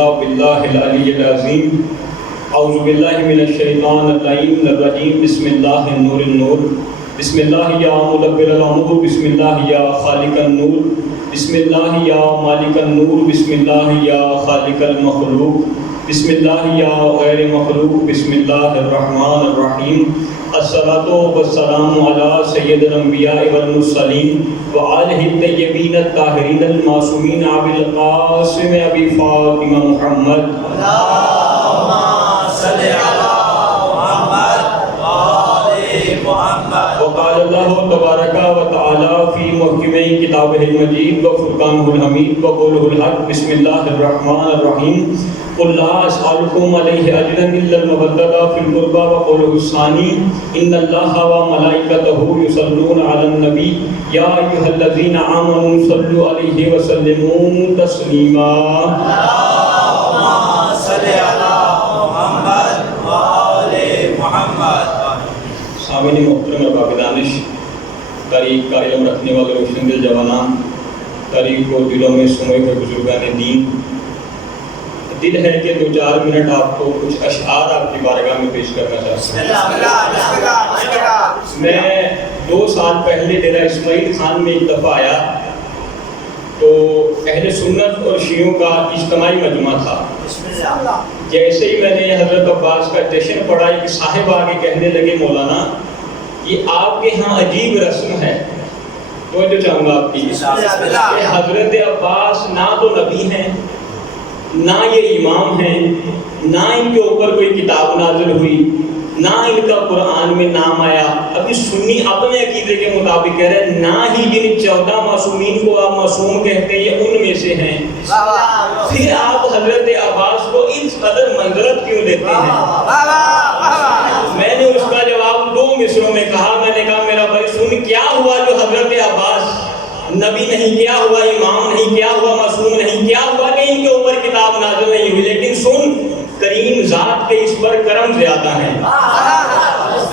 إلا بالله العلي العظيم. أعوذ بالله من الشيطان اللعين الرجيم. بسم الله النور النور. بسم الله يا مدبر الأمور. بسم الله يا خالق النور. بسم الله يا مالك النور. بسم الله يا خالق المخلوق. بسم الله يا غير مخلوق. بسم الله الرحمن الرحيم. الصلاة والسلام على سيد الأنبياء والمرسلين وآله الطيبين الطاهرين المعصومين أبي القاسم أبي فاطمة محمد. اللهم صل على محمد وآل محمد. وقال الله تبارك وتعالى في محكم كتابه المجيد وفرقانه الحميد وقوله الحق. بسم الله الرحمن الرحيم. قل لا أسألكم عليه أجرا إلا المودة في القربى. وقوله الثاني إن الله وملائكته يصلون على النبي يا أيها الذين آمنوا صلوا عليه وسلموا تسليما. اللهم صل على محمد وآل محمد. سامعین محترم ارباب دانش، تاریخ کا علم رکھنے والے روشن دل جوانان، تاریخ کو دلوں میں سموئے ہوئے بزرگان دین، دل ہے کہ 2-4 منٹ آپ کو کچھ اشعار آپ کی بارگاہ میں پیش کرنا چاہتا ہوں. میں 2 سال پہلے ڈیرہ اسماعیل خان میں ایک دفعہ آیا تو اہل سنت اور شیعوں کا اجتماعی مجمع تھا. جیسے ہی میں نے حضرت عباس کا جشن پڑھا، ایک صاحب آگے کہنے لگے مولانا یہ آپ کے ہاں عجیب رسم ہے. توجہ چاہوں گا آپ کی کہ حضرت عباس نہ تو نبی ہیں، نہ یہ امام ہیں، نہ ان کے اوپر کوئی کتاب نازل ہوئی، نہ ان کا قرآن میں نام آیا. ابھی سنی اپنے عقیدے کے مطابق کہہ رہے ہیں، نہ ہی جن 14 معصومین کو آپ معصوم کہتے ہیں یہ ان میں سے ہیں. پھر آپ حضرت عباس کو اس قدر منزلت کیوں دیتے ہیں؟ میں نے اس کا جواب 2 مصروں میں کہا. میں نے کہا میرا بھائی سن، کیا ہوا جو حضرت عباس نبی نہیں، کیا ہوا امام نہیں، کیا ہوا معصوم نہیں، کیا ہوا کہ ان کے اوپر کتاب نازل نہیں ہوئی، لیکن سن کریم ذات کے اس پر کرم زیادہ ہیں.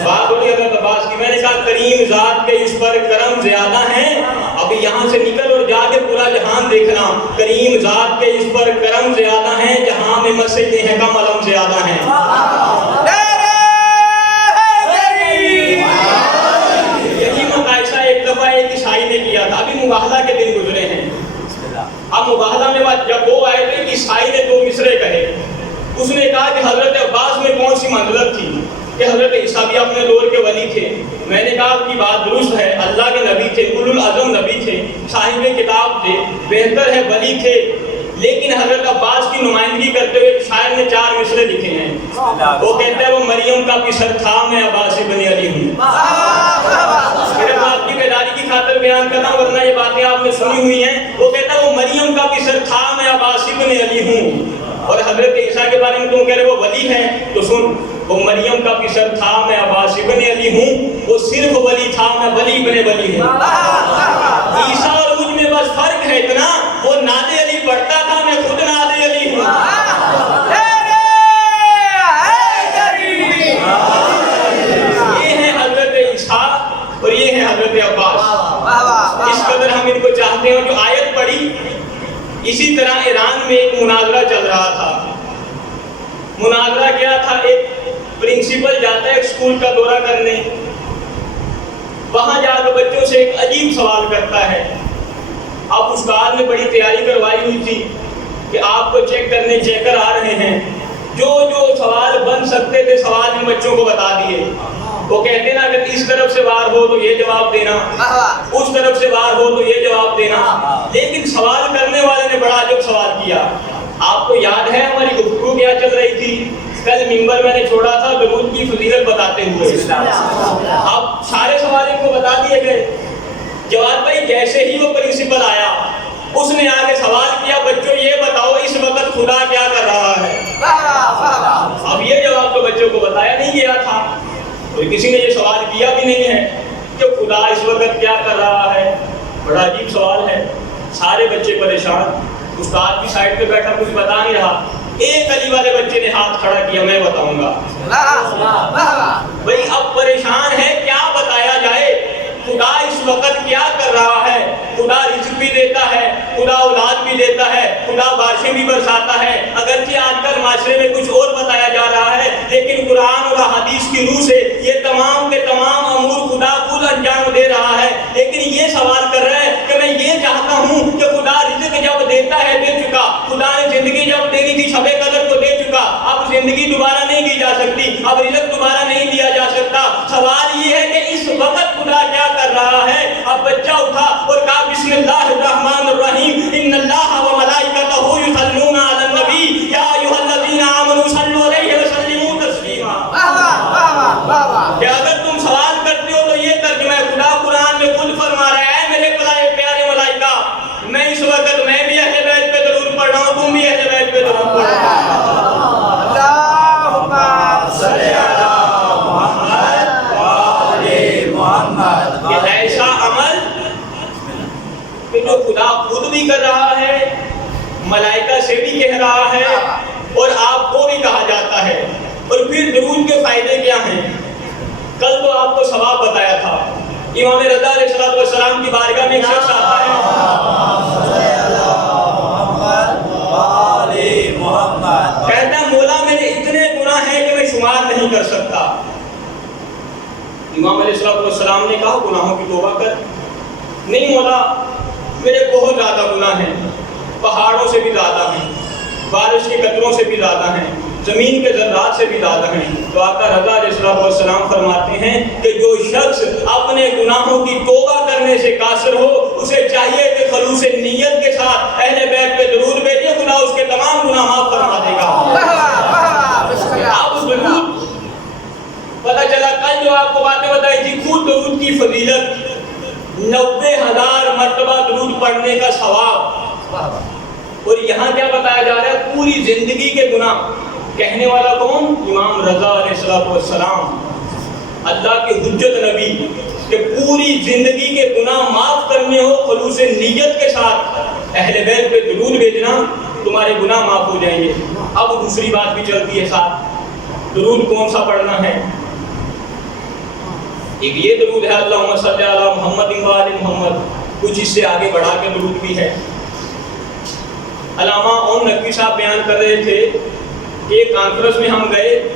بات ہوئی حضرت عباس کی. میں نے کہا کریم ذات کے اس پر کرم زیادہ ہیں. اب یہاں سے نکل اور جا کے پورا جہان دیکھنا. کریم ذات کے اس پر کرم زیادہ ہیں، جہاں میں مسجد ہیں کم علم زیادہ ہیں. یہی مقایسہ ایک دفعہ ایک عیسائی نے کیا تھا. ابھی مباہلہ کے دن گزرے ہیں. اب مباہلہ میں بات جب وہ آئے تھے عیسائی نے 2 مصرے کہے. اس نے کہا کہ حضرت عباس میں کون سی منزلت تھی کہ حضرت عیسیٰ بھی اپنے دور کے ولی تھے. میں نے کہا آپ کی بات درست ہے، اللہ کے نبی تھے، اولو العزم نبی تھے، صاحب کتاب تھے، بہتر ہے ولی تھے، لیکن حضرت عباس کی نمائندگی کرتے ہوئے شاعر نے 4 مصرے لکھے ہیں. وہ کہتے ہیں وہ مریم کا پسر تھا، میں عباس بن علی ہوں. صرف آپ کی بیداری کی خاطر بیان کرنا، ورنہ یہ باتیں آپ نے سنی ہوئی ہیں. وہ کہتا ہے وہ مریم کا پسر تھا، میں عباس بن علی ہوں. اور حضرت عیسیٰ کے بارے میں تم کہہ رہے وہ ولی ہیں، تو سن وہ مریم کا پسر تھا، میں عباس ابن علی ہوں. وہ صرف ولی تھا، میں ولی ابن ولی ہوں. عیسیٰ اور مجھ میں بس فرق ہے اتنا، وہ ناد علی پڑھتا تھا، میں خود ناد علی ہوں. یہ ہے حضرت عیسیٰ اور یہ ہے حضرت عباس. اس قدر ہم ان کو چاہتے ہیں. جو آیت پڑھی اسی طرح ایران میں ایک مناظرہ چل رہا تھا. مناظرہ کیا تھا؟ ایک پرنسپل جاتا ہے اسکول کا دورہ کرنے، وہاں جا کے بچوں سے ایک عجیب سوال کرتا ہے. اب استاد نے بڑی تیاری کروائی ہوئی تھی کہ آپ کو چیک کرنے چیکر آ رہے ہیں، جو جو سوال بن سکتے تھے سوال ان بچوں کو بتا دیے. وہ کہتے نا اگر اس طرف سے وار ہو تو یہ جواب دینا، اس طرف سے وار ہو تو یہ جواب دینا. لیکن سوال کرنے والے نے بڑا عجب سوال کیا. آپ کو یاد ہے ہماری گفتگو کیا چل رہی تھی؟ کل ممبر میں نے چھوڑا تھا درود کی فضیلت بتاتے ہوئے. اب سارے سوال ان کو بتا دیے گئے. جواد بھائی جیسے ہی وہ پرنسپل آیا اس نے آگے سوال کیا، بچوں یہ بتاؤ اس وقت خدا کیا کر رہا ہے؟ اب یہ جواب تو بچوں کو بتایا نہیں گیا تھا، اور کسی نے یہ سوال کیا بھی نہیں ہے کہ خدا اس وقت کیا کر رہا ہے. بڑا عجیب سوال ہے. سارے بچے پریشان. استاد کی سائڈ پہ بیٹھا کچھ بتا نہیں رہا. ایک علی والے بچے نے ہاتھ کھڑا کیا، میں بتاؤں گا. بھائی اب پریشان ہے، کیا بتایا جائے؟ خدا اس وقت کیا کر رہا ہے؟ خدا رزق بھی دیتا ہے، خدا اولاد بھی دیتا ہے، خدا بارشیں بھی برساتا ہے۔ اگرچہ آج کل معاشرے میں کچھ اور بتایا جا رہا ہے، لیکن قرآن اور حدیث کی روح سے یہ تمام کے تمام امور خدا خود انجام دے رہا ہے۔ لیکن یہ سوال کر رہا ہے کہ میں یہ چاہتا ہوں کہ خدا رزق جب دیتا ہے دے چکا، خدا نے زندگی جب دینی تھی شب قدر کو دے چکا، اب زندگی دوبارہ نہیں دی جا سکتی، اب رزق دوبارہ نہیں دیا جا سکتا۔ سوال یہ ہے کہ اس وقت خدا کیا کر رہا ہے؟ اب بچہ اٹھا اور کہا بسم اللہ الرحمن الرحیم، ان اللہ و ملائکتہ یصلون علی النبی یا ایھا الذین آمنوا صلوا علیہ وسلموا تسلیما۔ کہ اگر تم سوال کرتے ہو تو یہ ترجمہ ہے، خدا قرآن میں خود فرما رہا ہے، اے میرے پیارے ملائکہ، میں اس وقت میں بھی اہل بیت پہ درود پڑھ رہا ہوں، تم بھی اہل بیت پہ درود پڑھ رہا ہو۔ اللہم صلی علی محمد وآل محمد۔ کہ ایسا عمل کہ جو خدا خود بھی کر رہا ہے، ملائکہ سے بھی کہہ رہا ہے اور آپ کو بھی کہا جاتا ہے۔ اور پھر درود کے فائدے کیا ہیں؟ کل تو آپ کو ثواب بتایا تھا۔ امام رضا علیہ السلام کی بارگاہ میں ایک شخص آتا ہے، کہتا ہے مولا میرے اتنے گناہ ہیں کہ میں شمار نہیں کر سکتا۔ امام علیہ السلام نے کہا گناہوں کی توبہ کر۔ نہیں مولا میرے بہت زیادہ گناہ ہیں، پہاڑوں سے بھی زیادہ ہیں، بارش کے قطروں سے بھی زیادہ ہیں، زمین کے ذرات سے بھی زیادہ ہیں۔ تو آقا رضا علیہ السلام فرماتے ہیں کہ جو شخص اپنے گناہوں کی توبہ کرنے سے قاصر ہو، اسے چاہیے کہ خلوص نیت کے ساتھ اہل بیت پہ درود بھیجے، خدا اس کے تمام گناہ معاف فرما دے گا۔ آپ اس درود پتہ چلا کل جو آپ کو باتیں بتائی تھی، خود درود کی فضیلت، 90,000 مرتبہ درود پڑھنے کا ثواب۔ اور یہاں کیا بتایا جا رہا ہے؟ پوری زندگی کے گناہ۔ کہنے والا کون؟ امام رضا علیہ السلام، اللہ کے حجت نبی، کہ پوری زندگی کے گناہ معاف کرنے ہو خلوص نیت کے ساتھ اہل بیت پہ درود بھیجنا، تمہارے گناہ معاف ہو جائیں گے۔ اب دوسری بات بھی چلتی ہے ساتھ، درود کون سا پڑھنا ہے؟ ایک یہ درود ہے اللہم صلی علی محمد و آل محمد، کچھ اس سے آگے بڑھا کے درود بھی ہے۔ علامہ اون نقوی صاحب بیان کر رہے تھے کہ ایک کانفرنس میں ہم گئے،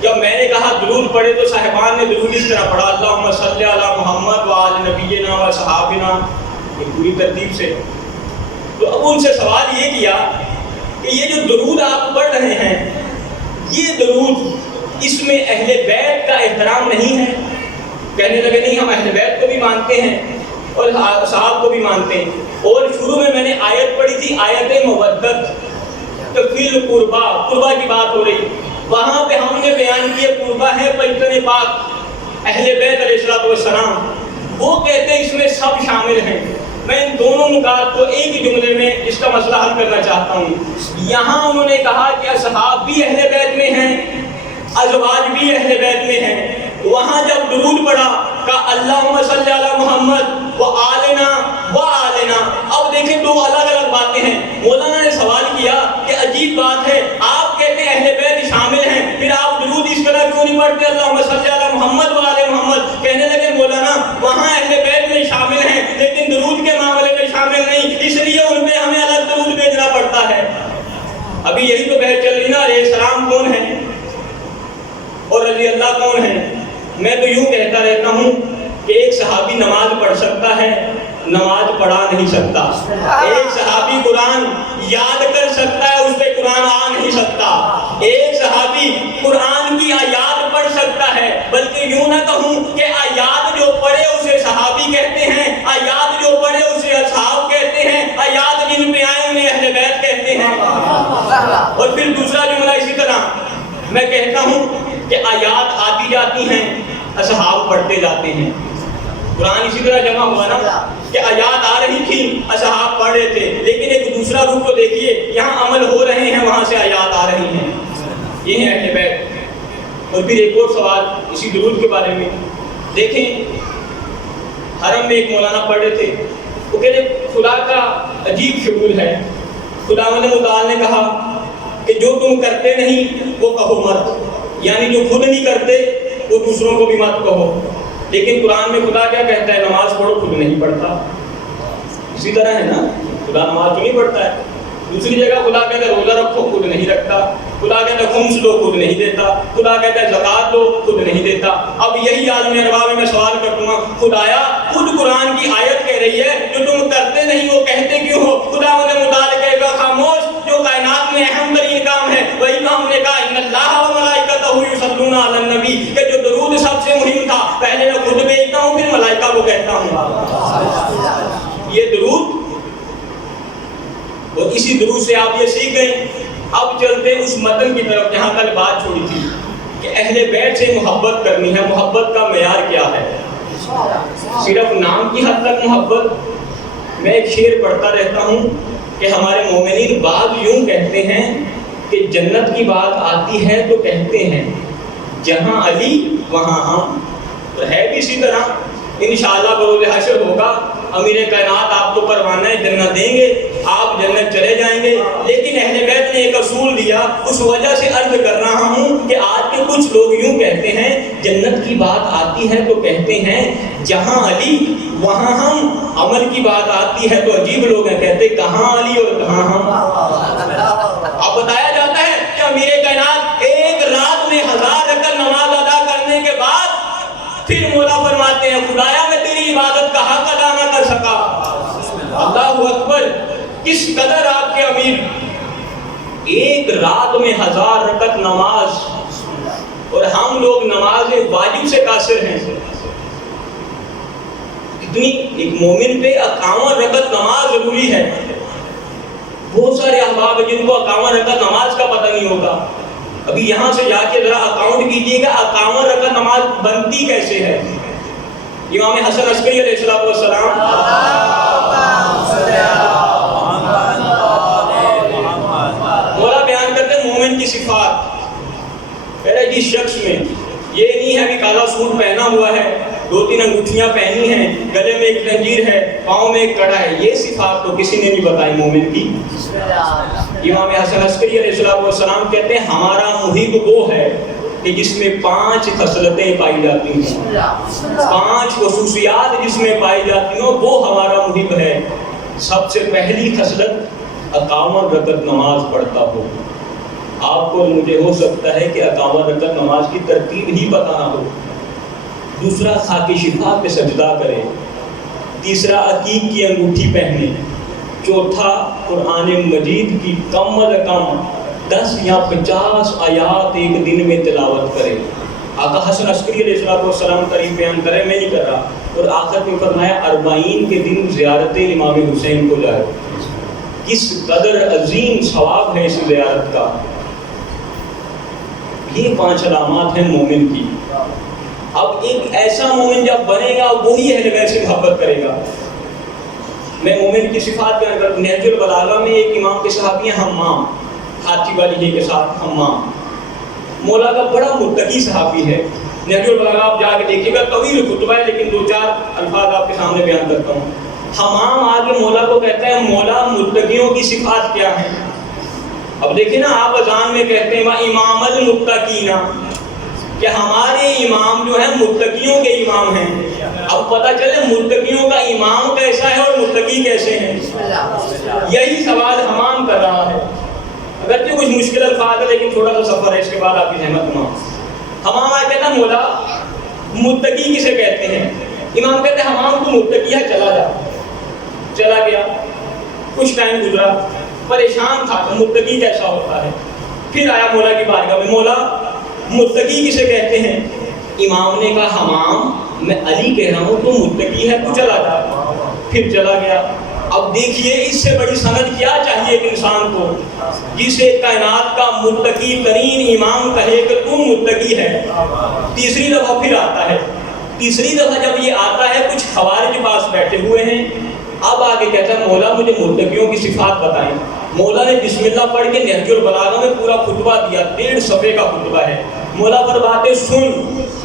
جب میں نے کہا درود پڑھے تو صاحبان نے درود اس طرح پڑھا اللہم صلی علی محمد و آل نبینا و صحابنا، یہ پوری ترتیب سے۔ تو اب ان سے سوال یہ کیا کہ یہ جو درود آپ پڑھ رہے ہیں، یہ درود اس میں اہل بیت کا احترام نہیں ہے؟ کہنے لگے نہیں، ہم اہل بیت کو بھی مانتے ہیں اور صحاب کو بھی مانتے ہیں۔ اور شروع میں نے آیت پڑھی تھی، آیت مودت، تفیل قربا، قربا کی بات ہو رہی، وہاں پہ ہم نے بیان کیا قربا ہے پیغمبر پاک اہل بیت علیہ السلام، وہ کہتے ہیں اس میں سب شامل ہیں۔ میں ان دونوں نکات کو ایک ہی جملے میں اس کا مسئلہ حل کرنا چاہتا ہوں۔ یہاں انہوں نے کہا کہ اصحاب بھی اہل بیت میں ہیں، ازواج بھی اہل بیت میں ہیں۔ وہاں جب درود پڑھا کہ اللہم صلی علی محمد و آلنا و آلنا، اب دیکھیں دو الگ الگ باتیں ہیں۔ مولانا نے سوال کیا کہ عجیب بات ہے، آپ کہتے ہیں اہل بیت شامل ہیں، پھر آپ درود اس طرح کیوں نہیں پڑھتے اللہم صلی علی محمد و آل محمد؟ کہنے لگے مولانا وہاں اہل بیت میں شامل ہیں لیکن درود کے معاملے میں شامل نہیں، اس لیے ان پہ ہمیں الگ درود بھیجنا پڑتا ہے۔ ابھی یہی تو بحث چل رہی نا، علیہ السلام کون ہے اور رضی اللہ کون ہے؟ میں تو یوں کہتا رہتا ہوں کہ ایک صحابی نماز پڑھ سکتا ہے، نماز پڑھا نہیں سکتا۔ ایک صحابی قرآن یاد کر سکتا ہے، اس پہ قرآن آ نہیں سکتا۔ ایک صحابی قرآن کی آیات پڑھ سکتا ہے، بلکہ یوں نہ کہوں کہ آیات جو پڑھے اسے صحابی کہتے ہیں، آیات جو پڑھے اسے اصحاب کہتے ہیں، آیات جن پہ آئے انہیں اہل بیت کہتے ہیں۔ اور پھر دوسرا جملہ اسی طرح میں کہتا ہوں کہ آیات آتی جاتی ہیں، اصحاب پڑھتے جاتے ہیں۔ قرآن اسی طرح جمع ہوا نا کہ آیات آ رہی تھی، اصحاب پڑھ رہے تھے، لیکن ایک دوسرا رخ کو دیکھیے، یہاں عمل ہو رہے ہیں، وہاں سے آیات آ رہی ہیں۔ یہ ہے اہل بیت۔ اور پھر ایک اور سوال اسی درود کے بارے میں، دیکھیں حرم میں ایک مولانا پڑھ رہے تھے، وہ کہتے خدا کا عجیب شعور ہے۔ خداوند متعال نے کہا کہ جو تم کرتے نہیں وہ کہو مت، یعنی جو خود نہیں کرتے وہ دوسروں کو بھی مت کہو۔ لیکن قرآن میں خدا کیا کہتا ہے؟ نماز پڑھو، خود نہیں پڑھتا۔ اسی طرح ہے نا، خدا نماز تو نہیں پڑھتا ہے. دوسری جگہ خدا کہتا ہے روزہ رکھو، خود نہیں رکھتا. خدا کہتا ہے خمس لو، خود نہیں دیتا. خدا کہتا ہے زکات دو، خود نہیں دیتا. اب یہی عالم ارباب میں سوال کروں گا، خدایا خود قرآن کی آیت کہہ رہی ہے جو تم کرتے نہیں وہ کہتے کیوں ہو؟ خدا مجھے مطالعہ کہے گا خاموش، جو کائنات میں اہم ترین کام ہے وہی کام نے کہا ان اللہ و ملائکتہ یصلون علی النبی، کہ جو درود سب سے مہم تھا پہلے میں خود بھیجتا ہوں پھر ملائکہ کو کہتا ہوں. یہ درود اور اسی درود سے آپ یہ سیکھ گئے. اب چلتے اس متن کی طرف جہاں کل بات چھوڑی تھی کہ اہل بیت سے محبت کرنی ہے. محبت کا معیار کیا ہے؟ صرف نام کی حد تک محبت؟ میں ایک شعر پڑھتا رہتا ہوں کہ ہمارے مومنین بعض یوں کہتے ہیں کہ جنت کی بات آتی ہے تو کہتے ہیں جہاں علی وہاں ہم. ہے بھی اسی طرح انشاءاللہ بروز حشر ہوگا، امیر کائنات آپ کو پروانہ جنت دیں گے، آپ جنت چلے جائیں گے. لیکن اہل بیت نے ایک اصول دیا، اس وجہ سے عرض کر رہا ہوں کہ آج کے کچھ لوگ یوں کہتے ہیں جنت کی بات آتی ہے تو کہتے ہیں جہاں علی وہاں ہم. عمل کی بات آتی ہے تو عجیب لوگ ہیں، کہتے کہاں علی اور کہاں ہم. اب بتایا جاتا ہے کہ امیر کائنات ایک رات میں 1000 رکعت نماز ادا کرنے کے بعد پھر مولا فرماتے ہیں خدایا میں تیری عبادت کا حق ادا نہ کر سکا. اللہ اکبر، کس قدر آپ کے امیر ایک رات میں 1000 رکعت نماز، اور ہم لوگ نماز واجب سے قاصر ہیں. اتنی ایک مومن پہ 51 رکعت نماز ضروری ہے. بہت سارے احباب جن کو 51 رکعت نماز کا پتہ نہیں ہوتا. ابھی یہاں سے جا کے ذرا اکاؤنٹ کیجئے گا 51 رکعت نماز بنتی کیسے ہے. امام حسن عسکری علیہ السلام مولا بیان کرتے ہیں مومن کی صفات. پہلے جس شخص میں یہ نہیں ہے کہ کالا سوٹ پہنا ہوا ہے، 2-3 انگوٹھیاں پہنی ہیں، گلے میں ایک زنجیر ہے، پاؤں میں ایک کڑا ہے، یہ صفات تو کسی نے نہیں بتائی مومن کی. امام حسن عسکری علیہ السلام کہتے ہیں ہمارا محب وہ ہے کہ جس میں 5 خصلتیں پائی جاتی ہیں، 5 خصوصیات جس میں پائی جاتی ہیں وہ ہمارا محب ہے. سب سے پہلی خصلت 51 رکعت نماز پڑھتا ہو. آپ کو مجھے ہو سکتا ہے کہ 51 رکعت نماز کی ترتیب ہی پتہ نہ ہو. دوسرا خاک شفا پہ سجدہ کرے. تیسرا عقیق کی انگوٹھی پہنے. چوتھا قرآن مجید کی کم از کم 10 یا 50 آیات ایک دن میں تلاوت کرے. آقا حسن عسکری علیہ السلام قریب بیان کرے، میں نہیں کر رہا. اور آخر میں فرمایا 40 کے دن زیارت امام حسین کو جائے. کس قدر عظیم ثواب ہے اس زیارت کا. یہ 5 علامات ہیں مومن کی. اب ایک ایسا مومن جب بنے گا وہی اہل بیت سے محبت کرے گا. میں مومن کی صفات بیان کرتا ہوں. نہج البلاغہ میں ایک امام کے صحابی ہیں حمام، ہاتھی والی کے ساتھ حمام. مولا کا بڑا متقی صحابی ہے. نہج البلاغہ آپ جا کے دیکھیے گا، طویل خطبہ ہے لیکن 2-4 الفاظ آپ کے سامنے بیان کرتا ہوں. حمام آگے مولا کو کہتا ہے مولا متقیوں کی صفات کیا ہیں. اب دیکھیں نا، آپ اذان میں کہتے ہیں امام المتقین، کہ ہمارے امام جو ہیں متقیوں کے امام ہیں. اب پتہ چلے متقیوں کا امام کیسا ہے اور متقی کیسے ہیں. یہی سوال حمام کر رہا ہے. اگرچہ کچھ مشکل الفاظ ہے لیکن تھوڑا سا سفر ہے، اس کے بعد آپ کی زحمت نہ. حمام آ کہتا ہے مولا متقی کسے کہتے ہیں. امام کہتے ہیں حمام تو متقی ہے، چلا جا. چلا گیا. کچھ ٹائم گزرا، پریشان تھا کہ متقی کیسا ہوتا ہے. پھر آیا مولا کی بارگاہ میں، مولا متقی کسے کہتے ہیں. امام نے کہا حمام میں علی کہہ رہا ہوں تو متقی ہے، تو چلا جا. پھر چلا گیا. اب دیکھیے اس سے بڑی سند کیا چاہیے ایک انسان کو جسے کائنات کا متقی ترین امام کہے کہ تم متقی ہے. تیسری دفعہ پھر آتا ہے. تیسری دفعہ جب یہ آتا ہے کچھ خوارج پاس بیٹھے ہوئے ہیں. اب آگے کہتا ہے مولا مجھے متقیوں کی صفات بتائیں. مولا نے بسم اللہ پڑھ کے نہج البلاغہ میں پورا خطبہ دیا، 1.5 صفحے کا خطبہ ہے. مولا فرماتے سن،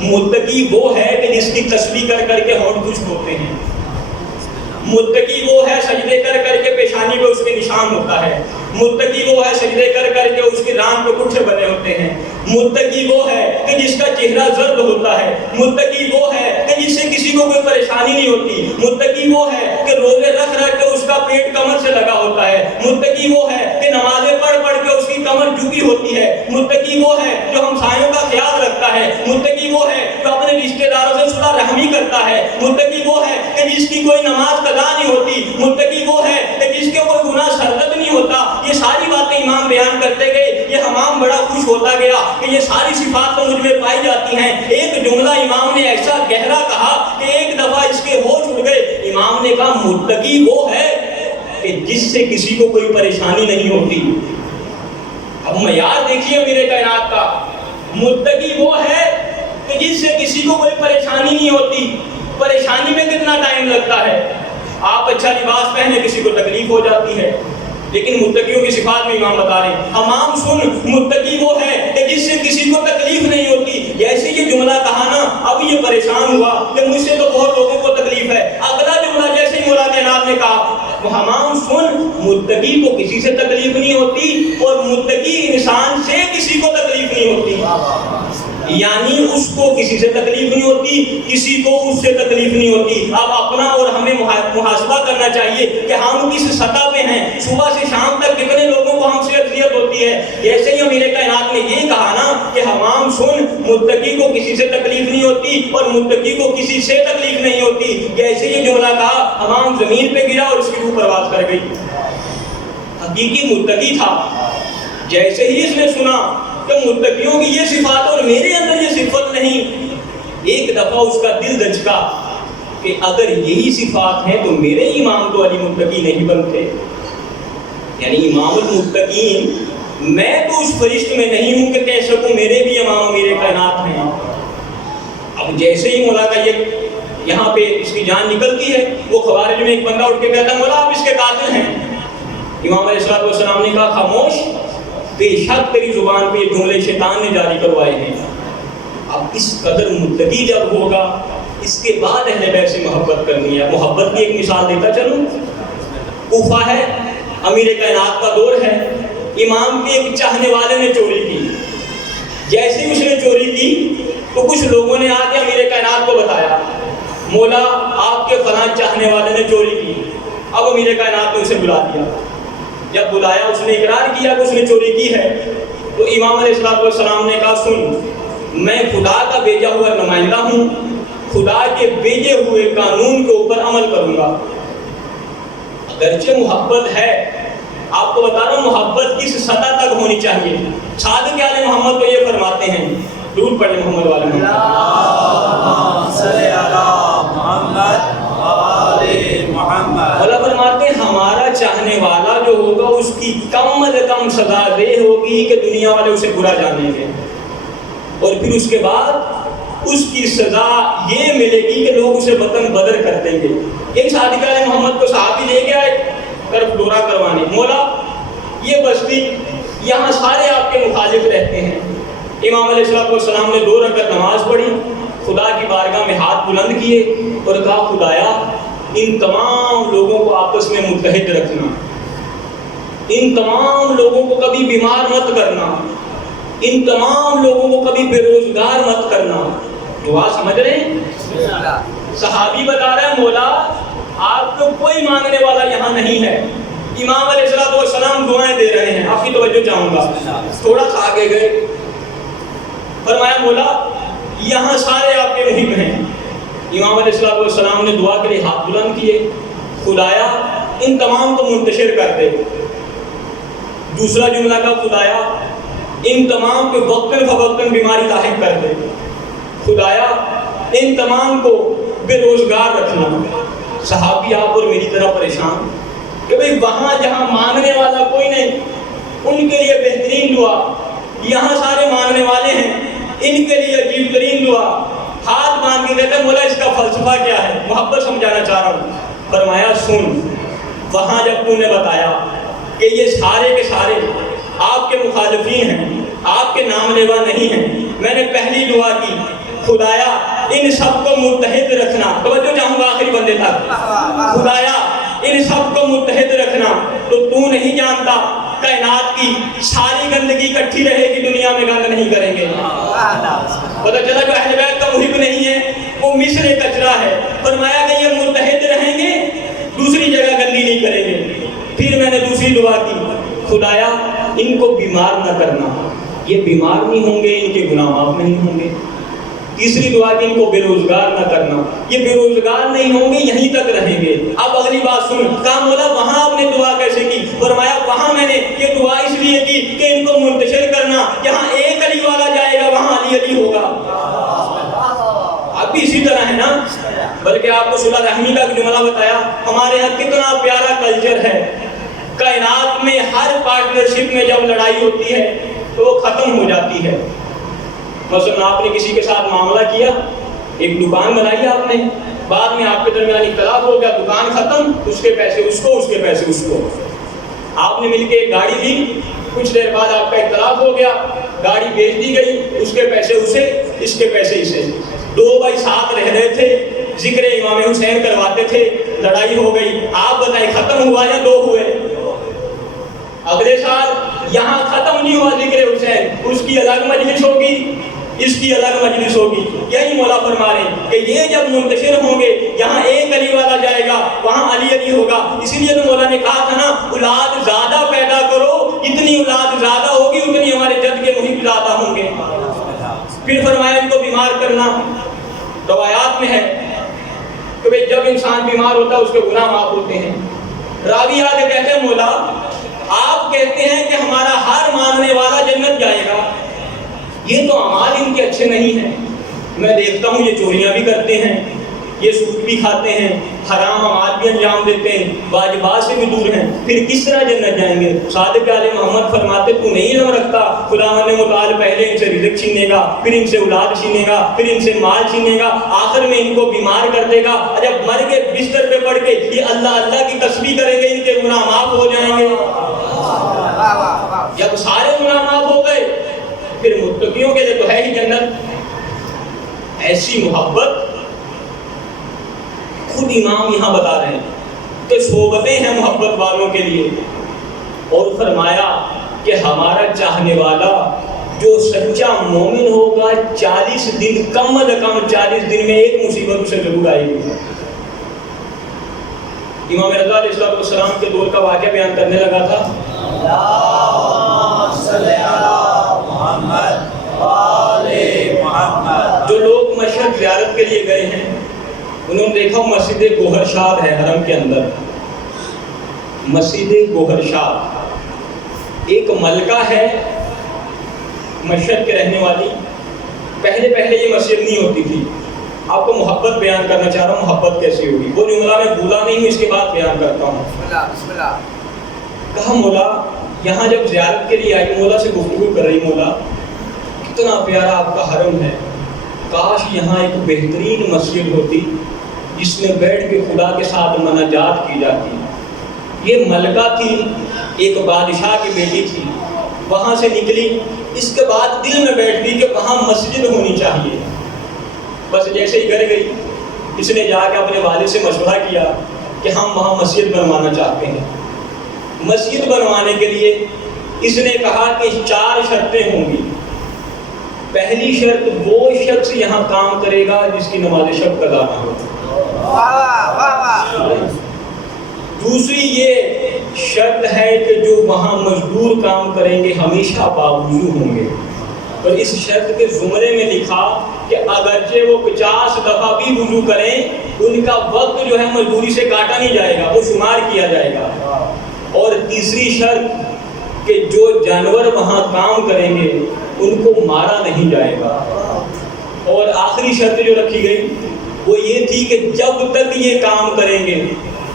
متقی وہ ہے کہ جس کی تسبیح کر کر کے ہونٹ خشک ہوتے ہیں. متقی وہ ہے سجدے کر کر کے پیشانی پہ اس کے نشان ہوتا ہے. متقی وہ ہے سجدے کر کر کے اس کی ران پہ کٹھے بنے ہوتے ہیں. متقی وہ ہے کہ جس کا چہرہ زرد ہوتا ہے. متقی وہ ہے کہ جس سے کسی کو کوئی پریشانی نہیں ہوتی. متقی وہ ہے کہ روزے رکھ رکھ کے اس کا پیٹ کمر سے سے لگا ہوتا ہے. متقی وہ ہے کہ نمازیں پڑھ پڑھ کے اس کی کمر جھکی ہوتی ہے. متقی وہ ہے جو ہمسایوں کا خیال رکھتا ہے. متقی وہ ہے جو اپنے رشتہ داروں سے صلح رحمی کرتا ہے. متقی وہ ہے کہ جس کی کوئی نماز قضا نہیں ہوتی. متقی وہ ہے کہ جس کے کوئی گناہ سرزد نہیں ہوتا. یہ ساری باتیں امام بیان کرتے گئے. یہ حمام بڑا خوش ہوتا گیا کہ یہ ساری صفات تو مجھ میں پائی جاتی ہیں. ایک جملہ امام نے ایسا گہرا کہا کہ ایک دفعہ اس کے ہوش اڑ گئے. امام نے کہا متقی وہ ہے کہ جس سے کسی کو کوئی پریشانی نہیں ہوتی. اب معیار دیکھیے میرے کائنات کا. متقی وہ ہے کہ جس سے کسی کو کوئی پریشانی نہیں ہوتی. پریشانی میں کتنا ٹائم لگتا ہے. آپ اچھا لباس پہنے کسی کو تکلیف ہو جاتی ہے, لیکن متقیوں کی صفات میں امام بتا رہے ہیں. حمام سن, متقی وہ ہے کہ جس سے کسی کو تکلیف نہیں ہوتی. جیسے یہ جملہ کہا نا, اب یہ پریشان ہوا کہ مجھ سے تو بہت لوگوں کو تکلیف ہے. اگلا جملہ جیسے ہی مولا کائنات نے کہا, حمام سن, متقی کو کسی سے تکلیف نہیں ہوتی اور متقی انسان سے کسی کو تکلیف نہیں ہوتی. یعنی اس کو کسی سے تکلیف نہیں ہوتی, کسی کو اس سے تکلیف نہیں ہوتی. اب اپنا اور ہمیں محاسبہ کرنا چاہیے کہ ہم کس سطح پہ ہیں. صبح سے شام تک کتنے لوگوں کو ہم سے اذیت ہوتی ہے. جیسے ہی میرے کائنات نے یہ کہا نا کہ حمام سن, متقی کو کسی سے تکلیف نہیں ہوتی اور متقی کو کسی سے تکلیف نہیں ہوتی. جیسے یہ جملہ کہا, حمام زمین پہ گرا اور اس کی روح پرواز کر گئی. حقیقی متقی تھا. جیسے ہی اس نے سنا کہ متقیوں کی یہ صفات اور میرے اندر یہ صفت نہیں, ایک دفعہ اس کا دل دھچکا کہ اگر یہی صفات ہیں تو میرے امام تو علی متقی نہیں بنتے. یعنی امام المتقین, میں تو اس فرشت میں نہیں ہوں کہ کہہ سکوں میرے بھی امام میرے کائنات ہیں. اب جیسے ہی مولا کا یہ یہاں پہ اس کی جان نکلتی ہے, وہ خوارج میں ایک بندہ اٹھ کے کہتا ہے مولا آپ اس کے قاتل ہیں. امام علیہ السلام نے کہا خاموش, بے شک تیری زبان پہ یہ جملے شیطان نے جاری کروائے ہیں. اب اس قدر متقی جب ہوگا, اس کے بعد اہل بیت سے محبت کرنی ہے. محبت کی ایک مثال دیتا چلوں. کوفہ ہے, امیر کائنات کا دور ہے. امام کے ایک چاہنے والے نے چوری کی. جیسے ہی اس نے چوری کی تو کچھ لوگوں نے آ کے امیر کائنات کو بتایا, مولا آپ کے فلاں چاہنے والے نے چوری کی. اب امیر کائنات نے اسے بلا دیا. جب بلایا اس نے اقرار کیا کہ اس نے چوری کی ہے, تو امام علیہ السلام نے کہا سن, میں خدا کا بھیجا ہوا نمائندہ ہوں, خدا کے بھیجے ہوئے قانون کے اوپر عمل کروں گا. اگرچہ محبت ہے, آپ کو بتا رہا ہوں محبت کس سطح تک ہونی چاہیے. صادق آل محمد کو یہ فرماتے ہیں, درود پڑھیں محمد والے مولا فرماتے ہیں ہمارا چاہنے والا جو ہوگا اس کی کم از کم سزا یہ ہوگی کہ دنیا والے اسے برا جانیں گے, اور پھر اس کے بعد اس کی سزا یہ ملے گی کہ لوگ اسے وطن بدر کر دیں گے. ایک صادق علیہ محمد کو صحابی لے گیا طرف دورہ کروانے, مولا یہ بستی یہاں سارے آپ کے مخالف رہتے ہیں. امام علیہ السلام نے 2 رکعت نماز پڑھی, خدا کی بارگاہ میں ہاتھ بلند کیے اور کہا خدایا ان تمام لوگوں کو آپس میں متحد رکھنا, ان تمام لوگوں کو کبھی بیمار مت کرنا, ان تمام لوگوں کو کبھی بے روزگار مت کرنا. دعا سمجھ رہے ہیں؟ صحابی بتا رہے ہیں مولا آپ کو کوئی مانگنے والا یہاں نہیں ہے. امام علیہ السلام دعائیں دے رہے ہیں, آپ کی توجہ چاہوں گا. تھوڑا سا آگے گئے, فرمایا مولا یہاں سارے آپ کے محب ہیں. امام علیہ السلام نے دعا کے لیے ہاتھ بلند کیے, خدایا ان تمام کو منتشر کر دے. دوسرا جملہ کا خدایا ان تمام کو وقتاً فوقتاً بیماری لاحق کر دے. خدایا ان تمام کو بے روزگار رکھنا. صحابی آپ اور میری طرح پریشان کہ بھئی وہاں جہاں مانگنے والا کوئی نہیں, ان کے لیے بہترین دعا, یہاں سارے مانگنے والے ہیں, ان کے لیے عجیب ترین دعا. ہاتھ باندھ کے کہتے ہیں مولا اس کا فلسفہ کیا ہے, محبت سمجھانا چاہ رہا ہوں. فرمایا سن, وہاں جب تو نے بتایا کہ یہ سارے کے سارے آپ کے مخالفین ہیں, آپ کے نام لیوا نہیں ہیں, میں نے پہلی دعا کی خدایا ان سب کو متحد رکھنا. توجہ چاہوں گا آخری بندے تک. خدایا ان سب کو متحد رکھنا, تو نہیں جانتا کائنات کی ساری گندگی اکٹھی رہے گی, دنیا میں گند نہیں کریں گے. پتہ چلا جو اہل بیت کا محب نہیں ہے وہ مصر کچرا ہے. فرمایا کہ یہ متحد رہیں گے, دوسری جگہ گندی نہیں کریں گے. پھر دوسری دعا کی، خدایا ان کو بیمار نہ کرنا، یہ بیمار نہیں ہوں گے ان کے گناہ معاف نہیں ہوں گے۔ تیسری دعا کی، ان کو بے روزگار نہ کرنا، یہ بے روزگار نہیں ہوں گے، یہیں تک رہیں گے۔ اب اگلی بات سن، کہا مولا وہاں آپ نے دعا کیسے کی؟ فرمایا وہاں میں نے یہ دعا اس لیے کی کہ ان کو منتشر کرنا، جہاں ایک علی والا جائے گا وہاں علی علی ہوگا۔ اب بھی اسی طرح ہے نا، بلکہ آپ کو صلح رحمی کا جملہ بتایا، ہمارے یہاں کتنا پیارا کلچر ہے، کائنات میں ہر پارٹنرشپ میں جب لڑائی ہوتی ہے تو وہ ختم ہو جاتی ہے۔ مثلا آپ نے کسی کے ساتھ معاملہ کیا، ایک دکان بنائی آپ نے، بعد میں آپ کے درمیان اختلاف ہو گیا، دکان ختم، اس کے پیسے اس کو، اس کے پیسے اس کو۔ آپ نے مل کے ایک گاڑی لی، کچھ دیر بعد آپ کا اختلاف ہو گیا، گاڑی بیچ دی گئی، اس کے پیسے اسے، اس کے پیسے اسے۔ دو بھائی ساتھ رہ رہے تھے، ذکر امام حسین کرواتے تھے، لڑائی ہو گئی، آپ بتائیں ختم ہوا یا دو ہوئے؟ اگلے سال یہاں ختم نہیں ہوا ذکر حسین، اس کی الگ مجلس ہوگی، اس کی الگ مجلس ہوگی۔ یہی مولا فرما رہے ہیں کہ یہ جب منتشر ہوں گے، جہاں ایک علی والا جائے گا وہاں علی علی ہوگا۔ اسی لیے تو مولا نے کہا تھا نا، اولاد زیادہ پیدا کرو، جتنی اولاد زیادہ ہوگی اتنی ہمارے جد کے محب زیادہ ہوں گے۔ پھر فرمایا ان کو بیمار کرنا، روایات میں ہے کہ جب انسان بیمار ہوتا ہے اس کے گناہ معاف ہوتے ہیں۔ راوی آگے کہتے ہیں مولا آپ کہتے ہیں کہ ہمارا ہر ماننے والا جنت جائے گا، یہ تو اعمال ان کے اچھے نہیں ہیں، میں دیکھتا ہوں یہ چوریاں بھی کرتے ہیں، یہ سود بھی کھاتے ہیں، حرام اعمال بھی انجام دیتے ہیں، واجبات سے بھی دور ہیں، پھر کس طرح جنت جائیں گے؟ صادق آل محمد فرماتے تو نہیں علم رکھتا، خداوند متعال پہلے ان سے رزق چھینے گا، پھر ان سے اولاد چھینے گا، پھر ان سے مال چھینے گا، آخر میں ان کو بیمار کر دے گا، جب مر کے بستر پہ پڑھ کے یہ اللہ اللہ کی تسبیح کریں گے ان کے گناہ معاف ہو جائیں گے۔ جب سارے گناہ معاف ہو گئے پھر متقیوں کے لیے تو ہے ہی جنت۔ ایسی محبت خود امام یہاں بتا رہے ہیں کہ صحبتیں ہیں محبت والوں کے لیے، اور فرمایا کہ ہمارا چاہنے والا جو سچا مومن ہوگا 40 دن، کم از کم 40 دن میں ایک مصیبت اسے ضرور آئے گی۔ امام رضا علیہ السلام کے دور کا واقعہ بیان کرنے لگا تھا۔ جو لوگ مشہد زیارت کے لیے گئے ہیں انہوں نے دیکھا مسجد گوہر شاد ہے حرم کے اندر، مسجد گوہر شاد ایک ملکہ ہے مشہد کے رہنے والی۔ پہلے یہ مسجد نہیں ہوتی تھی، آپ کو محبت بیان کرنا چاہ رہا ہوں، محبت کیسی ہوگی، وہ جملہ میں بھولا نہیں ہوں، اس کے بعد بیان کرتا ہوں۔ بسم اللہ۔ کہا مولا یہاں جب زیارت کے لیے آئی، مولا سے گفتگو کر رہی، مولا کتنا پیارا آپ کا حرم ہے، کاش یہاں ایک بہترین مسجد ہوتی جس میں بیٹھ کے خدا کے ساتھ مناجات کی جاتی۔ یہ ملکہ تھی، ایک بادشاہ کی بیٹی تھی، وہاں سے نکلی، اس کے بعد دل میں بیٹھ گئی کہ وہاں مسجد ہونی چاہیے۔ بس جیسے ہی گھر گئی، اس نے جا کے اپنے والد سے مشورہ کیا کہ ہم وہاں مسجد بنوانا چاہتے ہیں۔ مسجد بنوانے کے لیے اس نے کہا کہ 4 شرطیں ہوں گی۔ پہلی شرط، وہ شخص یہاں کام کرے گا جس کی نماز شب قضا نہ ہو۔ دوسری یہ شرط ہے کہ جو وہاں مزدور کام کریں گے ہمیشہ باوضو ہوں گے، اور اس شرط کے زمرے میں لکھا کہ اگرچہ وہ 50 دفعہ بھی وضو کریں ان کا وقت جو ہے مزدوری سے کاٹا نہیں جائے گا، وہ شمار کیا جائے گا۔ اور تیسری شرط کہ جو جانور وہاں کام کریں گے ان کو مارا نہیں جائے گا۔ اور آخری شرط جو رکھی گئی وہ یہ تھی کہ جب تک یہ کام کریں گے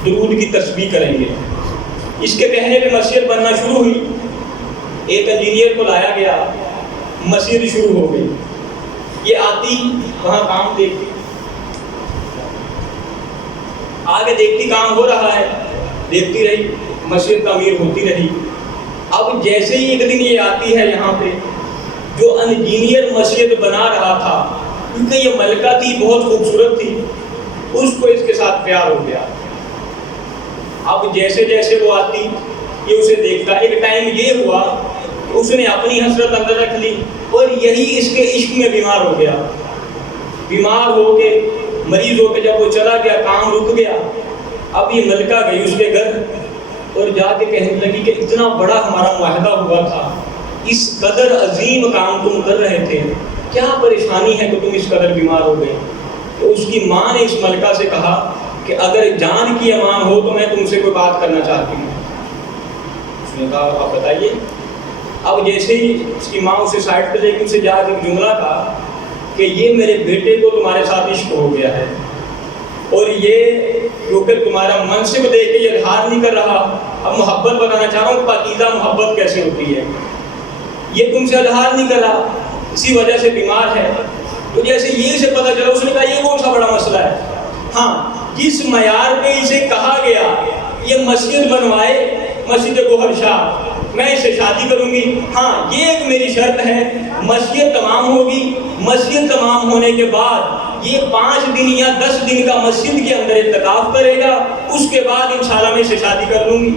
درود کی تسبیح کریں گے۔ اس کے کہنے پہ مسجد بننا شروع ہوئی، ایک انجینئر کو لایا گیا، مسجد شروع ہو گئی۔ یہ آتی وہاں کام دیکھتی، آگے دیکھتی کام ہو رہا ہے، دیکھتی رہی، مسجد تعمیر ہوتی رہی۔ اب جیسے ہی ایک دن یہ آتی ہے یہاں پہ، جو انجینئر مسجد بنا رہا تھا، کیونکہ یہ ملکہ تھی بہت خوبصورت تھی، اس کو اس کے ساتھ پیار ہو گیا۔ اب جیسے جیسے وہ آتی یہ اسے دیکھتا، ایک ٹائم یہ ہوا کہ اس نے اپنی حسرت اندر رکھ لی اور یہی اس کے عشق میں بیمار ہو گیا۔ بیمار ہو کے مریض ہو کے جب وہ چلا گیا، کام رک گیا، اب یہ ملکہ گئی اس کے گھر، اور جا کے کہنے لگی کہ اتنا بڑا ہمارا معاہدہ ہوا تھا، اس قدر عظیم کام تم کر رہے تھے، کیا پریشانی ہے کہ تم اس قدر بیمار ہو گئے؟ تو اس کی ماں نے اس ملکہ سے کہا کہ اگر جان کی امان ہو تو میں تم سے کوئی بات کرنا چاہتی ہوں۔ اس نے کہا آپ بتائیے۔ اب جیسے ہی اس کی ماں اسے سائڈ پہ لے کے اسے جا کے ایک جملہ کہا کہ یہ میرے بیٹے کو تمہارے ساتھ عشق ہو گیا ہے، اور یہ کیونکہ تمہارا منصب دے کے یہ اظہار نہیں کر رہا، اب محبت بتانا چاہ رہا ہوں پاکیزہ محبت کیسے ہوتی ہے، یہ تم سے اظہار نہیں کر رہا، اسی وجہ سے بیمار ہے۔ تو جیسے یہ اسے پتہ چلا، اس نے کہا یہ کون سا بڑا مسئلہ ہے، ہاں جس معیار پہ اسے کہا گیا یہ مسجد بنوائے، مسجد گوہر شاہ، میں اس سے شادی کروں گی، ہاں یہ ایک میری شرط ہے، مسجد تمام ہوگی، مسجد تمام ہونے کے بعد یہ 5 دن یا 10 دن کا مسجد کے اندر اعتکاف کرے گا، اس کے بعد انشاءاللہ میں اسے شادی کر لوں گی۔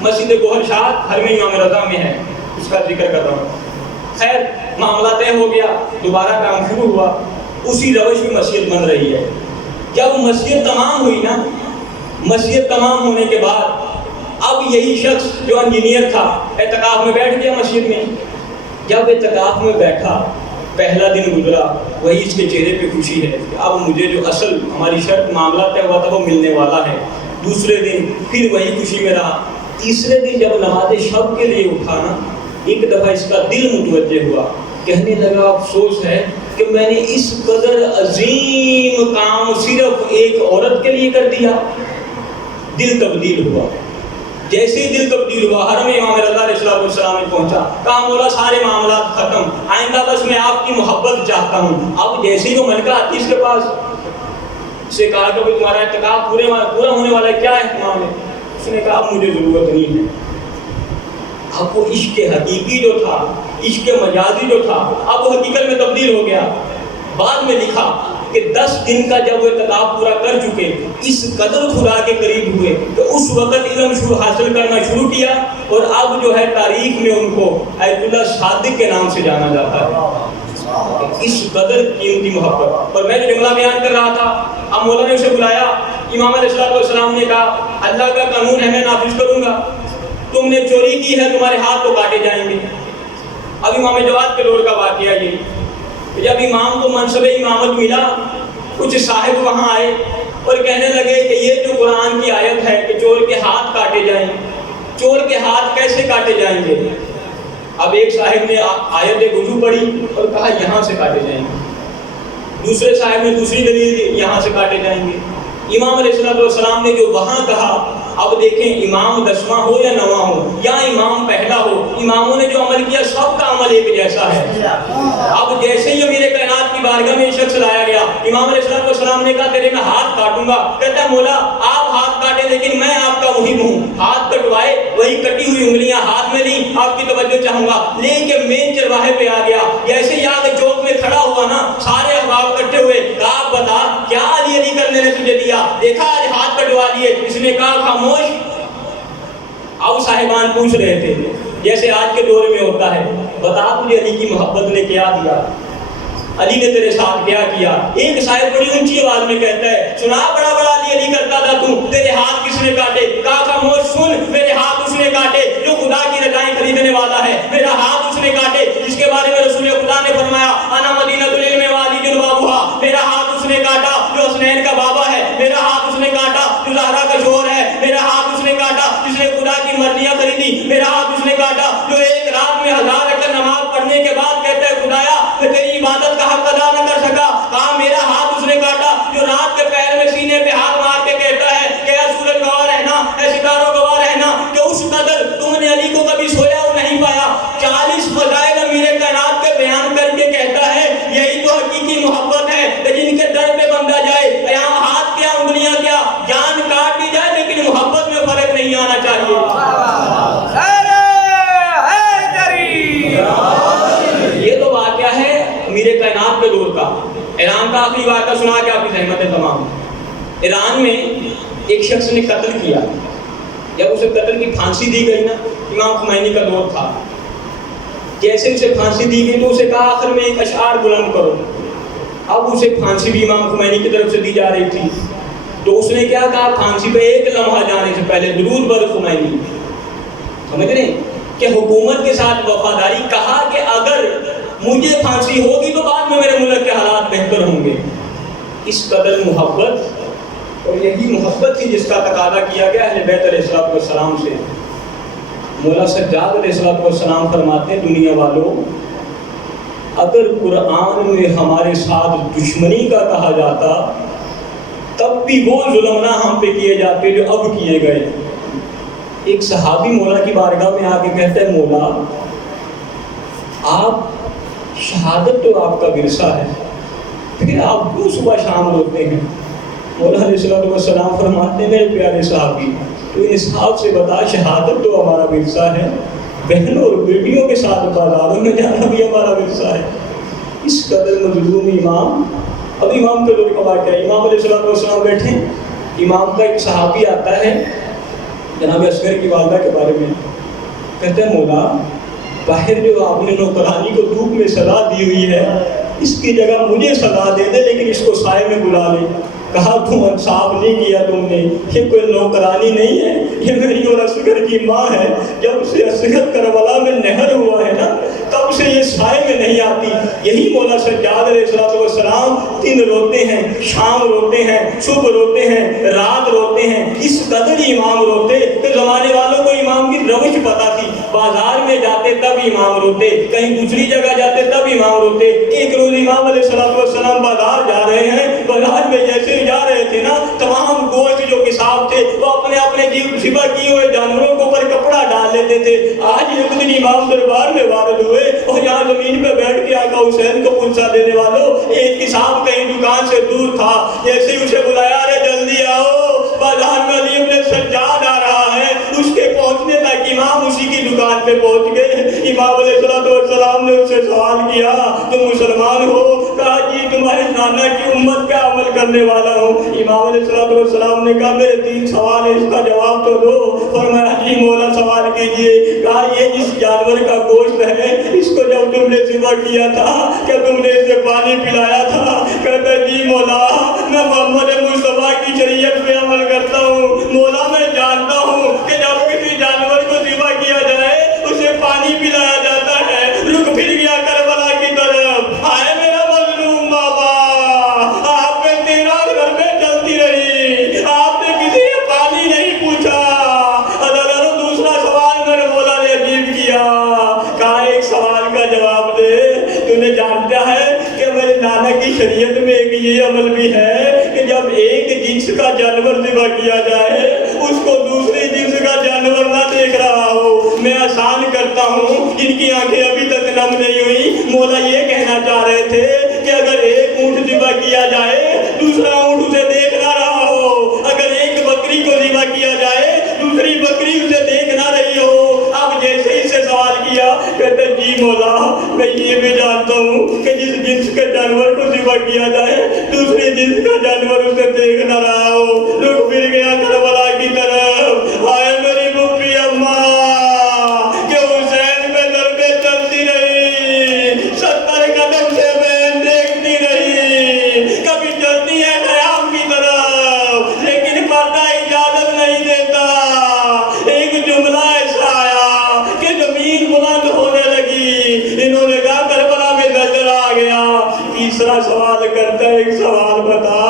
مسجد گوہر شاہ حرم امام رضا میں ہے، اس کا ذکر کر رہا ہوں۔ خیر معاملہ طے ہو گیا، دوبارہ کام شروع ہوا، اسی روش میں مسجد بن رہی ہے۔ جب مسجد تمام ہوئی نا، مسجد تمام ہونے کے بعد اب یہی شخص جو انجینئر تھا اعتکاف میں بیٹھ گیا مسجد میں۔ جب اعتکاف میں بیٹھا، پہلا دن گزرا، وہی اس کے چہرے پہ خوشی ہے کہ اب مجھے جو اصل ہماری شرط معاملہ طے ہوا تھا وہ ملنے والا ہے۔ دوسرے دن پھر وہی خوشی میں رہا۔ تیسرے دن جب نماز شب کے لیے اٹھا نا، ایک دفعہ اس کا دل متوجہ ہوا، کہنے لگا افسوس ہے کہ میں نے اس قدر عظیم کام صرف ایک عورت کے لیے کر دیا۔ دل تبدیل ہوا۔ جیسے ہی دل تبدیل ہوا، حرم امام رضا علیہ السلام میں پہنچا، کہا مولا سارے معاملات ختم، آئندہ بس میں آپ کی محبت چاہتا ہوں۔ اب جیسے ہی وہ ملکہ آتی اس کے پاس، اسے کہا کہ تمہارا اعتکاف پورا ہونے والا ہے، کیا اہتمام ہے؟ اس نے کہا اب مجھے ضرورت نہیں ہے۔ اب وہ عشق حقیقی جو تھا، عشق مجازی جو تھا، اب وہ حقیقت میں تبدیل ہو گیا۔ بعد میں لکھا کہ 10 دن کا جب وہ اعتکاف پورا کر چکے، اس قدر خدا کے قریب ہوئے کہ اس وقت علم حاصل کرنا شروع کیا، اور اب جو ہے تاریخ میں ان کو آیت اللہ صادق کے نام سے جانا جاتا ہے۔ اس قدر قیمتی محبت۔ اور میں جو جملہ بیان کر رہا تھا، اب مولا نے اسے بلایا، امام علیہ السلام نے کہا اللہ کا قانون ہے میں نافذ کروں گا، تم نے چوری کی ہے تمہارے ہاتھ تو کاٹے جائیں گے۔ اب امام جواد کے دور کا واقعہ یہ، جب امام کو منصب امامت ملا، کچھ صاحب وہاں آئے اور کہنے لگے کہ یہ جو قرآن کی آیت ہے کہ چور کے ہاتھ کاٹے جائیں، چور کے ہاتھ کیسے کاٹے جائیں گے؟ اب ایک صاحب نے آیت وضو پڑھی اور کہا یہاں سے کاٹے جائیں گے، دوسرے صاحب نے دوسری دلیل دی یہاں سے کاٹے جائیں گے۔ امام علیہ السلام نے جو وہاں کہا، اب دیکھیں امام 10واں ہو یا 9واں ہو یا امام پہلا ہو، اماموں نے جو عمل کیا سب کا عمل ایک جیسا ہے۔ اب جیسے ہی میرے کائنات کی بارگاہ میں شخص لایا گیا، امام علیہ السلام نے کہا تیرے میں ہاتھ کاٹوں گا، کہتا ہے مولا آپ ہاتھ کاٹے لیکن میں آپ کا محب ہوں۔ ہاتھ کٹوائے، وہی کٹی ہوئی انگلیاں ہاتھ میں لی، آپ کی توجہ چاہوں گا، لے کے مین چرواہے پہ آ گیا، جیسے ہی آگے چوک میں کھڑا ہوا نا، سارے احباب اکٹھے ہوئے، کہا بتا کیا علی علی کرنے نے تجھے دیا، دیکھا آج ہاتھ کٹوا لیے؟ اس نے کہا خاموش۔ اب صاحبان پوچھ رہے تھے جیسے آج کے دور میں ہوتا ہے، بتا تجھے علی کی محبت نے کیا دیا، علی نے تیرے ساتھ کیا کیا؟ ایک صاحب بڑی اونچی آواز میں کہتا ہے سنا بڑا بڑا علی علی کرتا تھا تو، تیرے ہاتھ کس نے کاٹے؟ کہا خاموش سن، میرے ہاتھ اس نے کاٹے جو خدا کی رضائیں خریدنے والا ہے، میرا ہاتھ اس نے کاٹے جس کے بارے میں رسول خدا نے فرمایا انا مدینۃ العلم وعلی جنبابھا، میرا ہاتھ اس نے کاٹا جو حسنین کا بابا ہے، میرا ہاتھ اس نے کاٹا جو زہرا کا شوہر ہے، میرا ہاتھ اس نے کاٹا جس نے خدا کی مرضیاں خریدی، میرا ہاتھ اس نے کاٹا جو ایک رات میں 1000 رکعت نماز پڑھنے کے بعد کہتا ہے خدایا میں تیری عبادت کا حق ادا نہ کر سکا۔ کہا میرا ہاتھ اس نے کاٹا جو رات کے پہر میں سینے پہ ہاتھ مار کے کہتا ہے کہ اے سورج گواہ رہنا، اے ستاروں گواہ رہنا کہ اس قدر تم نے علی کو کبھی سویا ہو نہیں پایا۔ 40 فضائل میرے کائنات کے بیان کر کے کہتا ہے یہی تو حقیقی محبت ہے کہ جن کے در پہ بندہ جائے، یہاں ہاتھ کیا انگلیاں کیا جان کاٹ دی جائے لیکن محبت میں فرق نہیں آنا چاہیے۔ یہ تو واقعہ ہے میرے کائنات کے دور کا۔ ایران کا آخری واقعہ سنا کے آپ کی زحمتیں تمام۔ ایران میں ایک شخص نے قتل کیا، جب اسے قتل کی پھانسی دی گئی نا، امام خمینی کا دور تھا، جیسے اسے پھانسی دی گئی تو اسے کہا آخر میں ایک اشعار بلند کرو۔ اب اسے پھانسی بھی امام خمینی کی طرف سے دی جا رہی تھی، تو اس نے کیا کہا؟ پھانسی پہ ایک لمحہ جانے سے پہلے درود بر خمینی. سمجھ رہے ہیں کہ حکومت کے ساتھ وفاداری. کہا کہ اگر مجھے پھانسی ہوگی تو بعد میں میرے ملک کے حالات بہتر ہوں گے. اس قدر محبت، اور یہی محبت تھی جس کا تقاضا کیا گیا اہل بیت علیہ السلام سے. مولا سجاد علیہ السلام فرماتے ہیں دنیا والوں، اگر قرآن میں ہمارے ساتھ دشمنی کا کہا جاتا تب بھی وہ ظلم نہ ہم پہ کیے جاتے جو اب کیے گئے. ایک صحابی مولا کی بارگاہ میں آ کے کہتا ہے مولا آپ، شہادت تو آپ کا ورثہ ہے، پھر آپ کیوں صبح شام روتے ہیں؟ مولا علیہ السلام فرماتے ہیں میرے پیارے صحابی تو انصاف سے بتا، شہادت تو ہمارا ورثہ ہے، بہنوں اور بیٹیوں کے ساتھ بازاروں میں جانا بھی ہمارا ورثہ ہے. اس قدر مظلوم امام. اب امام کے دور کا واقعہ ہے. امام علیہ السلام بیٹھے، امام کا ایک صحابی آتا ہے جناب اصغر کی والدہ کے بارے میں، کہتے ہیں مولا باہر جو آپ نے نوکرانی کو دھوپ میں سزا دی ہوئی ہے اس کی جگہ مجھے سزا دے دے لیکن اس کو سائے میں بلا لے. کہا تم انصاف نہیں کیا تم نے، یہ کوئی نوکرانی نہیں ہے، یہ میری اور اصغر کی ماں ہے. جب سے اصغر کربلا میں نہر ہوا ہے نا تب سے یہ سائے میں نہیں آتی. یہی مولا سجاد علیہ السلام دن روتے ہیں، شام روتے ہیں، صبح روتے ہیں، رات روتے ہیں. اس قدر امام روتے کہ زمانے والوں کو امام کی روش پتہ تھی. بازار میں جاتے تب امام روتے، کہیں دوسری جگہ جاتے تب امام روتے. ایک روز امام علیہ السلام بازار جا رہے ہیں، بازار میں جیسے جا رہے تھے نا تمام گوشت جو کساب تھے وہ اپنے اپنے ذبح کیے ہوئے جانوروں کے اوپر کپڑا ڈال لیتے تھے. آج ایک دن امام دربار میں وارد ہوئے اور یہاں زمین پہ بیٹھ کے آقا حسین کو پوچھا دینے والوں، ایک کساب کہیں دکان سے دور تھا، جیسے ہی اسے بلایا ارے جلدی آؤ بازار میں علی ابن سجاد آ رہا ہے. اس کے پہنچنے تک امام اسی کی دکان پہ پہنچ گئے. امام علیہ السلام نے اس سے سوال کیا تم مسلمان ہو؟ کہا جی تمہارے نانا کی امت کا عمل کرنے والا ہوں. امام علیہ السلام نے کہا میرے 3 سوال ہے، اس کا جواب تو دو. فرمایا جی مولا سوال کیجئے. کہا یہ جس جانور کا گوشت ہے اس کو جب تم نے ذبح کیا تھا کیا تم نے اسے پانی پلایا تھا؟ کہتا جی مولا میں محمد مصطفیٰ کی شریعت پہ عمل کرتا ہوں. مولا میں جانتا ہوں کہ جب کسی جانور کو ذبح کیا جائے اسے پانی پلایا جاتا ہے. رک پھر گیا کربلا کی طرف. آئے میرا مظلوم بابا، آپ نے 13 گھر میں چلتی رہی، آپ نے کسی سے پانی نہیں پوچھا. دوسرا سوال میرے مولا نے عجیب کیا. کہا ایک سوال کا جواب دے. تو نے جانتا ہے کہ میرے نانا کی شریعت میں ایک یہ عمل بھی ہے کہ جب ایک جنس کا جانور ذبح کیا جائے اس کو دوسری جنس کا جانور نہ دیکھ رہا ہو. میں آسان کرتا ہوں، ان کی آنکھیں ابھی تک نم نہیں ہوئی. مولا یہ کہنا چاہ رہے تھے کہ اگر ایک اونٹ ذبح کیا جائے دوسرا اونٹ اسے دیکھ نہ رہا ہو، اگر ایک بکری کو ذبح کیا جائے دوسری بکری اسے دیکھ نہ رہی ہو. اب جیسے ہی سے سوال کیا کہتے جی مولا میں یہ بھی جانتا ہوں کہ جس جنس کے جانور کو ذبح کیا جائے دوسری جنس کا جانور اسے دیکھ نہ رہا ہو. رک پھر گیا کربلا کی طرف. آئے میری پھوپھی اماں کہ حسین پہ ضربیں چلتی رہی، 70 قدم سے بہن دیکھتی رہی، کبھی چلتی ہے خیام کی طرف لیکن پردہ اجازت نہیں دیتا. ایک جملہ ایسا آیا کہ زمین بلند ہونے لگی. انہوں نے کہا کربلا میں نظر آ گیا. تیسرا سوال کرتا ہے ایک سوال بتا،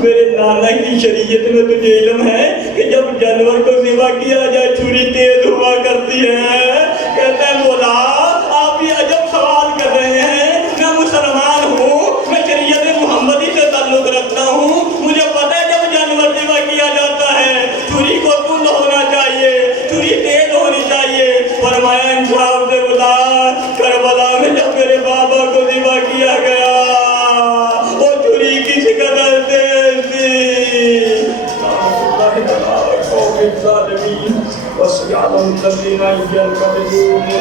میرے نانا کی شریعت میں تجھے علم ہے کہ جب جانور کو ذبح کیا جائے چھری تیز ہوا کرتی ہے؟ کہتا ہے مولا آپ یہ عجب سوال کر رہے ہیں. میں مسلمان ہوں، میں شریعت محمدی سے تعلق رکھتا ہوں، مجھے پتہ ہے جب جانور ذبح کیا جاتا ہے چھری کو تند ہونا چاہیے، چھری تیز ہونی چاہیے. فرمایا انصاف سے بتا، کربلا میں جب میرے بابا کو ذبح کیا گیا وہ چھری کس قدر تیز تھی. وَسْيَعْلَمُ الَّذِينَ يَنْقَلِبُونَ